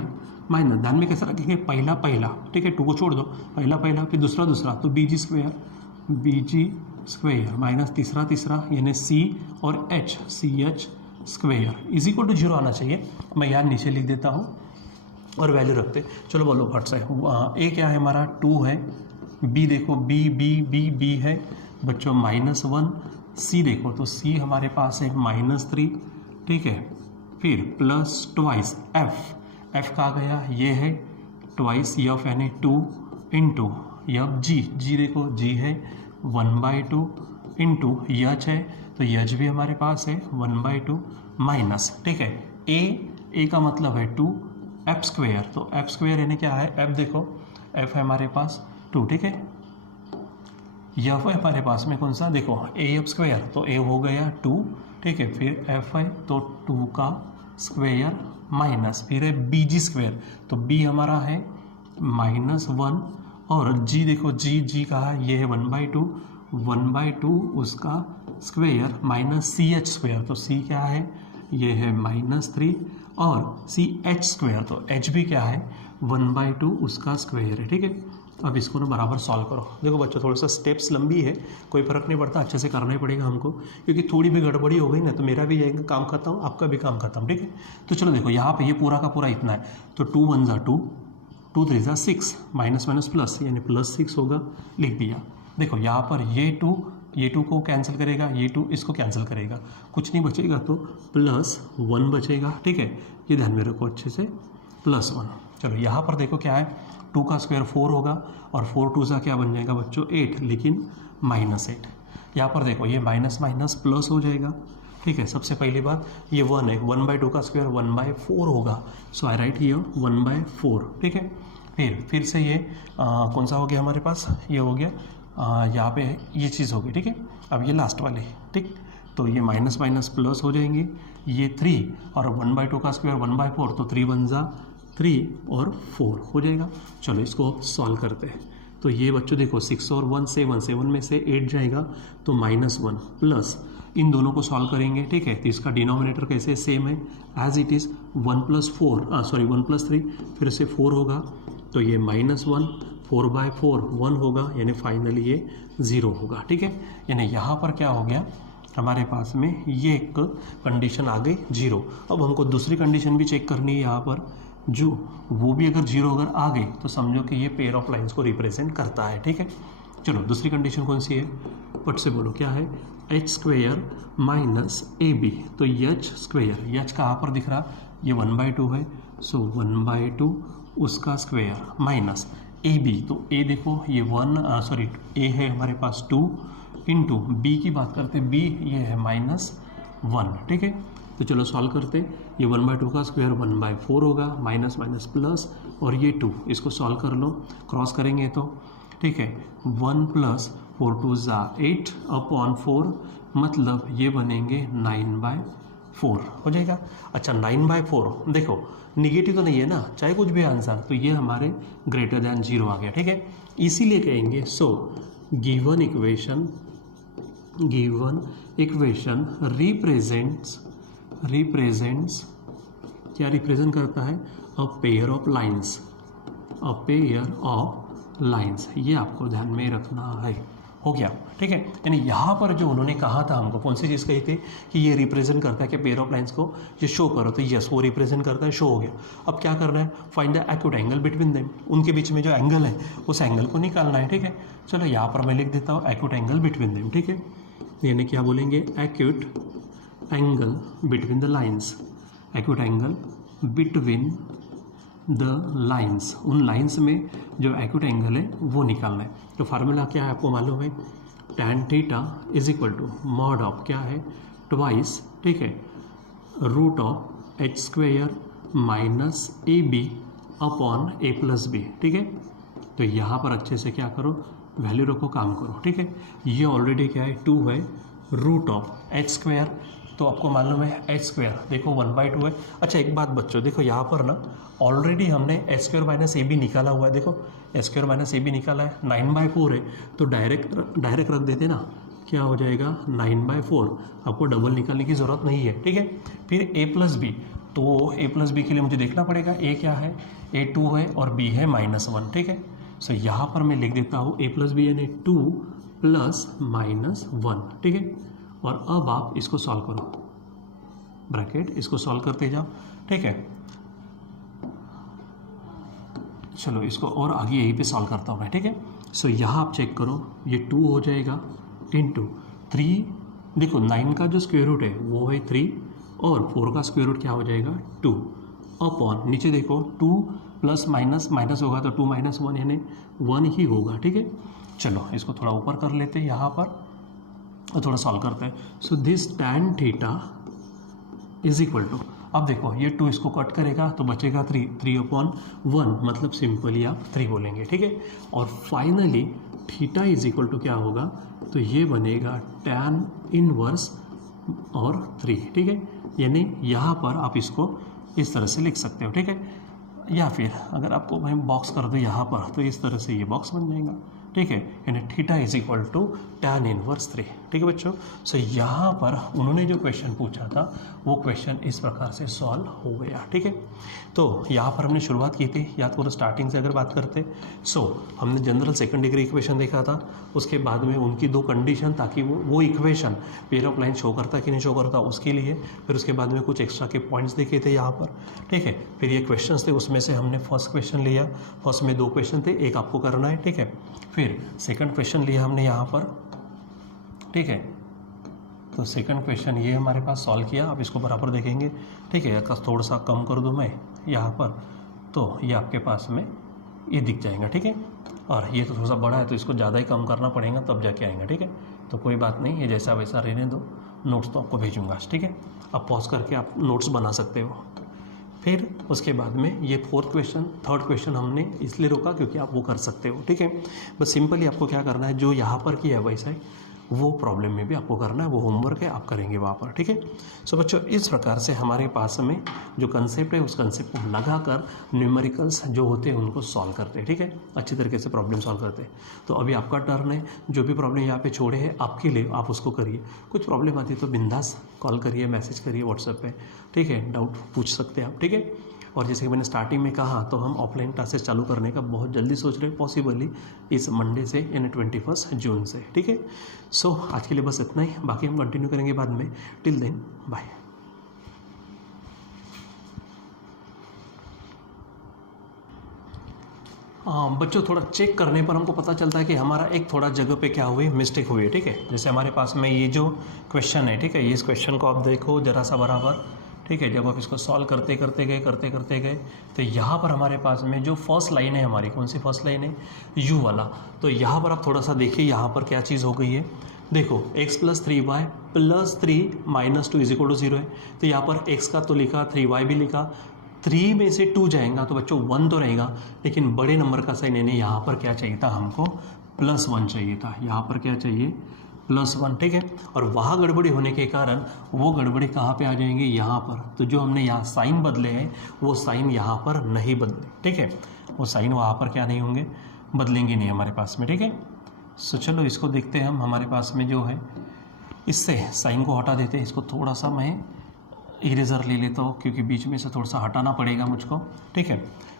माइनस, ध्यान में कैसा रखेंगे, पहला, ठीक है, 2 को छोड़ दो, पहला फिर दूसरा तो BG² माइनस तीसरा यानी C और H CH² is equal to 0 आना चाहिए। मैं यहाँ नीचे लिख देता हूँ और वैल्यू रखते, चलो बोलो फट से, A क्या है हमारा 2 है, B देखो B है बच्चों -1, C देखो तो C हमारे पास है -3, ठीक है। फिर प्लस ट्वाइस F का आ गया, ये है ट्वाइस F यानी 2 इंटू यह G देखो G है 1/2 इंटू H है तो H भी हमारे पास है 1/2 माइनस, ठीक है। A का मतलब है 2, F² तो F² यानी क्या है, F देखो F है हमारे पास 2, ठीक है। यह है हमारे पास में कौन सा, देखो AF² तो A हो गया 2, ठीक है। फिर F है तो 2 का स्क्वेयर माइनस, फिर है BG² तो B हमारा है -1, और G देखो G का है, ये है 1/2 उसका स्क्वेयर माइनस CH² तो C क्या है, ये है -3, और CH² तो H भी क्या है 1/2 उसका स्क्वेयर है, ठीक है। अब इसको ना बराबर सॉल्व करो। देखो बच्चों थोड़ा सा स्टेप्स लंबी है, कोई फर्क नहीं पड़ता, अच्छे से करना ही पड़ेगा हमको, क्योंकि थोड़ी भी गड़बड़ी हो गई ना तो मेरा भी ये काम खत्म, आपका भी काम खत्म, ठीक है। तो चलो देखो यहाँ पे ये पूरा का पूरा इतना है, तो 2 1 ज़ा 2, 2 3 ज़ा 6, माइनस प्लस यानी +6 होगा, लिख दिया। देखो यहाँ पर ये 2 को कैंसिल करेगा, ये 2 इसको कैंसिल करेगा, कुछ नहीं बचेगा तो +1 बचेगा, ठीक है। ये ध्यान में रखो अच्छे से, +1। चलो यहाँ पर देखो क्या है, 2 का स्क्वायर 4 होगा, और 4 2 सा क्या बन जाएगा बच्चों 8, लेकिन -8। यहाँ पर देखो ये माइनस प्लस हो जाएगा, ठीक है। सबसे पहली बात ये 1 है, 1/2 का स्क्वायर 1/4 होगा, सो आई राइट हियर 1/4, ठीक है। फिर से ये कौन सा हो गया हमारे पास, ये हो गया, यहाँ पे ये चीज़ होगी, ठीक है। अब ये लास्ट वाले, ठीक, तो ये माइनस प्लस हो जाएंगे, ये 3 और 1/2 का स्क्वायर 1/4 तो 3 1 ज़ा 3 और 4 हो जाएगा। चलो इसको सॉल्व करते हैं, तो ये बच्चों देखो 6 और 1 7 में से 8 जाएगा तो -1 प्लस इन दोनों को सॉल्व करेंगे, ठीक है। तो इसका डिनोमिनेटर कैसे सेम है एज इट इज़, 1 + 3 फिर से 4 होगा, तो ये -1 4/4 1 होगा, यानी फाइनली ये 0 होगा, ठीक है। यानी यहाँ पर क्या हो गया हमारे पास में, ये एक कंडीशन आ गई 0। अब हमको दूसरी कंडीशन भी चेक करनी है यहाँ पर, जो वो भी अगर 0 अगर आ गई तो समझो कि ये पेयर ऑफ लाइंस को रिप्रेजेंट करता है, ठीक है। चलो दूसरी कंडीशन कौन सी है, पट से बोलो क्या है, h square minus a b. तो एच स्क्वेयर, एच कहाँ पर दिख रहा, ये 1/2 है, सो 1/2 उसका स्क्वेयर माइनस ए बी। तो ए देखो ये ए है हमारे पास 2 इंटू बी की बात करते, बी ये है -1, ठीक है। तो चलो सॉल्व करते, ये 1/2 का स्क्वायर 1/4 होगा, माइनस माइनस प्लस, और ये 2 इसको सॉल्व कर लो, क्रॉस करेंगे तो ठीक है 1 + 4 2 = 8 अपॉन 4, मतलब ये बनेंगे 9/4 हो जाएगा। अच्छा 9/4 देखो निगेटिव तो नहीं है ना, चाहे कुछ भी आंसर, तो ये हमारे ग्रेटर दैन 0 आ गया, ठीक है। इसीलिए कहेंगे सो गिवन इक्वेशन रिप्रेजेंट्स क्या रिप्रेजेंट करता है, अ पेयर ऑफ लाइंस। ये आपको ध्यान में रखना है, हो गया, ठीक है। यानी यहाँ पर जो उन्होंने कहा था हमको, कौन सी चीज़ कही थी कि ये रिप्रेजेंट करता है कि पेयर ऑफ लाइंस को ये शो करो, तो यस वो रिप्रेजेंट करता है, शो हो गया। अब क्या करना है, find the acute angle between them, उनके बीच में जो एंगल है उस एंगल को निकालना है, ठीक है। चलो यहाँ पर मैं लिख देता हूँ एक्यूट एंगल बिटवीन देम, ठीक है। यानी क्या बोलेंगे, acute angle between the lines, acute angle between the lines, उन लाइंस में जो एक्यूट एंगल है वो निकालना है। तो फार्मूला क्या है आपको मालूम है, tan theta is equal to mod of क्या है, ट्वाइस, ठीक है, root of h square minus a b upon a plus b, ठीक है। तो यहाँ पर अच्छे से क्या करो, वैल्यू रखो, काम करो, ठीक है। ये ऑलरेडी क्या है 2 है, रूट ऑफ एच स्क्वेयर, तो आपको मालूम है एच स्क्वेयर देखो 1/2 है। अच्छा एक बात बच्चों देखो, यहाँ पर ना ऑलरेडी हमने h square minus a b निकाला हुआ है, देखो h square minus a b निकाला है, 9/4 है, तो डायरेक्ट रख देते ना, क्या हो जाएगा 9/4, आपको डबल निकालने की ज़रूरत नहीं है, ठीक है। फिर ए प्लस बी, तो ए प्लस बी के लिए मुझे देखना पड़ेगा, ए क्या है, ए 2 है और बी है -1, ठीक है। सो यहाँ पर मैं लिख देता हूँ ए प्लस बी यानी 2 + -1, ठीक है। और अब आप इसको सॉल्व करो, ब्रैकेट इसको सॉल्व करते जाओ, ठीक है। चलो इसको और आगे यहीं पे सॉल्व करता हूँ मैं, ठीक है। सो यहाँ आप चेक करो, ये 2 हो जाएगा इंटू 3, देखो 9 का जो स्क्वायर रूट है वो है 3 और 4 का स्क्वायर रूट क्या हो जाएगा 2 अपॉन, नीचे देखो 2 + माइनस होगा तो 2 - 1 यानी 1 ही होगा, ठीक है। चलो इसको थोड़ा ऊपर कर लेते हैं यहाँ पर और थोड़ा सॉल्व करते हैं। So this tan theta is equal to, अब देखो ये 2 इसको कट करेगा तो बचेगा 3/1, मतलब सिंपली आप 3 बोलेंगे, ठीक है। और finally theta is equal to क्या होगा, तो ये बनेगा tan इनवर्स और 3, ठीक है। यानी यहाँ पर आप इसको इस तरह से लिख सकते हो, ठीक है। या फिर अगर आपको मैं बॉक्स कर दूँ यहाँ पर, तो इस तरह से ये बॉक्स बन जाएगा, ठीक है। यानी theta is equal to tan inverse 3, ठीक है बच्चों। सो यहाँ पर उन्होंने जो क्वेश्चन पूछा था वो क्वेश्चन इस प्रकार से सॉल्व हो गया, ठीक है। तो यहाँ पर हमने शुरुआत की थी, याद करो स्टार्टिंग से अगर बात करते, सो हमने जनरल सेकंड डिग्री इक्वेशन देखा था, उसके बाद में उनकी 2 कंडीशन, ताकि वो equation pair of line show करता कि नहीं शो करता उसके लिए, फिर उसके बाद में कुछ एक्स्ट्रा के पॉइंट्स देखे थे यहाँ पर, ठीक है। फिर ये क्वेश्चन थे, उसमें से हमने फर्स्ट क्वेश्चन लिया, फर्स्ट में 2 क्वेश्चन थे, एक आपको करना है, ठीक है। फिर सेकंड क्वेश्चन लिया हमने यहाँ पर, ठीक है। तो सेकंड क्वेश्चन ये हमारे पास सॉल्व किया, अब इसको बराबर देखेंगे, ठीक है। थोड़ा सा कम कर दूँ मैं यहाँ पर, तो ये आपके पास में ये दिख जाएगा, ठीक है। और ये तो थोड़ा सा बड़ा है तो इसको ज़्यादा ही कम करना पड़ेगा तब जाके आएगा, ठीक है। तो कोई बात नहीं, ये जैसा वैसा रहने दो, नोट्स तो आपको भेजूँगा, ठीक है। अब पॉज करके आप नोट्स बना सकते हो। फिर उसके बाद में ये थर्ड क्वेश्चन हमने इसलिए रोका क्योंकि आप वो कर सकते हो, ठीक है। बस सिंपली आपको क्या करना है, जो यहाँ पर किया है वैसा ही वो प्रॉब्लम में भी आपको करना है, वो होमवर्क है, आप करेंगे वहाँ पर, ठीक है। सो बच्चों इस प्रकार से हमारे पास में जो कंसेप्ट है उस कंसेप्ट को लगाकर न्यूमेरिकल्स जो होते हैं उनको सॉल्व करते हैं, ठीक है। अच्छी तरीके से प्रॉब्लम सॉल्व करते हैं। तो अभी आपका टर्न है, जो भी प्रॉब्लम यहाँ पे छोड़े हैं आपके लिए, आप उसको करिए। कुछ प्रॉब्लम आती है तो बिंदास कॉल करिए, मैसेज करिए व्हाट्सएप पे, ठीक है। डाउट पूछ सकते हैं आप, ठीक है। और जैसे कि मैंने स्टार्टिंग में कहा, तो हम ऑफलाइन क्लासेस चालू करने का बहुत जल्दी सोच रहे हैं, पॉसिबली इस मंडे से यानी 21 जून से, ठीक है। सो आज के लिए बस इतना ही, बाकी हम कंटिन्यू करेंगे बाद में। Till then bye. बच्चों थोड़ा चेक करने पर हमको पता चलता है कि हमारा एक थोड़ा जगह पे क्या हुई, मिस्टेक हुई है, ठीक है। जैसे हमारे पास में ये जो क्वेश्चन है, ठीक है, इस क्वेश्चन को आप देखो जरा सा बराबर, ठीक है। जब आप इसको सॉल्व करते गए तो यहाँ पर हमारे पास में जो फर्स्ट लाइन है हमारी, कौन सी फर्स्ट लाइन है, यू वाला। तो यहाँ पर आप थोड़ा सा देखिए यहाँ पर क्या चीज़ हो गई है। देखो x + 3y + 3 - 2 = 0 है। तो यहाँ पर x का तो लिखा, 3y भी लिखा, 3 में से 2 जाएगा तो बच्चों 1 तो रहेगा, लेकिन बड़े नंबर का साइन यानी यहाँ पर क्या चाहिए था हमको, +1 चाहिए था। यहाँ पर क्या चाहिए, +1, ठीक है। और वहाँ गड़बड़ी होने के कारण वो गड़बड़ी कहाँ पे आ जाएंगे, यहाँ पर। तो जो हमने यहाँ साइन बदले हैं वो साइन यहाँ पर नहीं बदले, ठीक है। वो साइन वहाँ पर क्या नहीं होंगे, बदलेंगे नहीं हमारे पास में, ठीक है। सो चलो इसको देखते हैं हम, हमारे पास में जो है इससे साइन को हटा देते हैं। इसको थोड़ा सा मैं इरेजर ले लेता हूँ क्योंकि बीच में से थोड़ा सा हटाना पड़ेगा मुझको, ठीक है।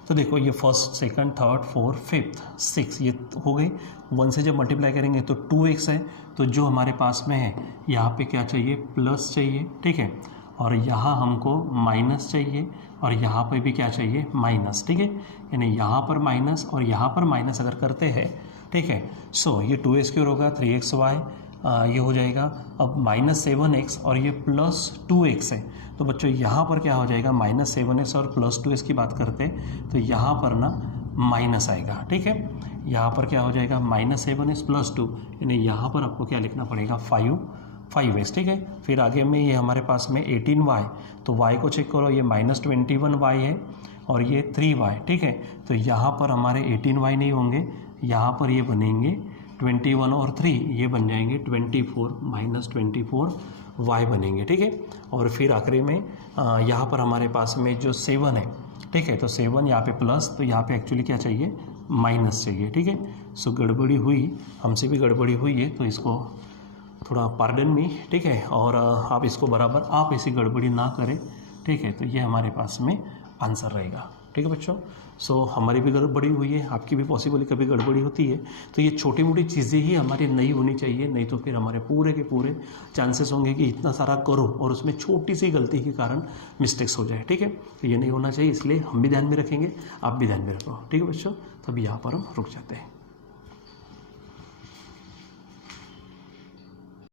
तो देखो ये first, second, third, fourth, fifth, 6 ये हो गई। 1 से जब मल्टीप्लाई करेंगे तो 2x है। तो जो हमारे पास में है यहाँ पे क्या चाहिए, प्लस चाहिए, ठीक है। और यहाँ हमको माइनस चाहिए और यहाँ पे भी क्या चाहिए, माइनस, ठीक है। यानी यहाँ पर माइनस और यहाँ पर माइनस अगर करते हैं, ठीक है। सो ये 2x क्यों होगा, 3xy ये हो जाएगा। अब -7x और ये +2x है। तो बच्चों यहाँ पर क्या हो जाएगा, -7x और +2x की बात करते तो यहाँ पर ना माइनस आएगा, ठीक है। यहाँ पर क्या हो जाएगा, -7x + 2, यानी यहाँ पर आपको क्या लिखना पड़ेगा, 5x, ठीक है। फिर आगे में ये हमारे पास में 18y, तो y को चेक करो, ये -21y है और ये 3y, ठीक है। तो यहाँ पर हमारे 18y नहीं होंगे, यहाँ पर ये बनेंगे 21 और 3 ये बन जाएंगे 24 -24y बनेंगे, ठीक है। और फिर आखिरी में यहाँ पर हमारे पास में जो 7 है, ठीक है। तो 7 यहाँ पे प्लस, तो यहाँ पे एक्चुअली क्या चाहिए, माइनस चाहिए, ठीक है। सो गड़बड़ी हुई, हमसे भी गड़बड़ी हुई है, तो इसको थोड़ा पार्डन मी, ठीक है। और आप इसको बराबर आप ऐसी गड़बड़ी ना करें, ठीक है। तो ये हमारे पास में आंसर रहेगा, ठीक है बच्चों। सो हमारी भी गड़बड़ी हुई है, आपकी भी पॉसिबली कभी गड़बड़ी होती है। तो ये छोटी मोटी चीज़ें ही हमारी नई होनी चाहिए, नहीं तो फिर हमारे पूरे के पूरे चांसेस होंगे कि इतना सारा करो और उसमें छोटी सी गलती के कारण मिस्टेक्स हो जाए, ठीक है। तो ये नहीं होना चाहिए, इसलिए हम भी ध्यान में रखेंगे, आप भी ध्यान में रखो, ठीक है बच्चों। तभी यहाँ पर हम रुक जाते हैं।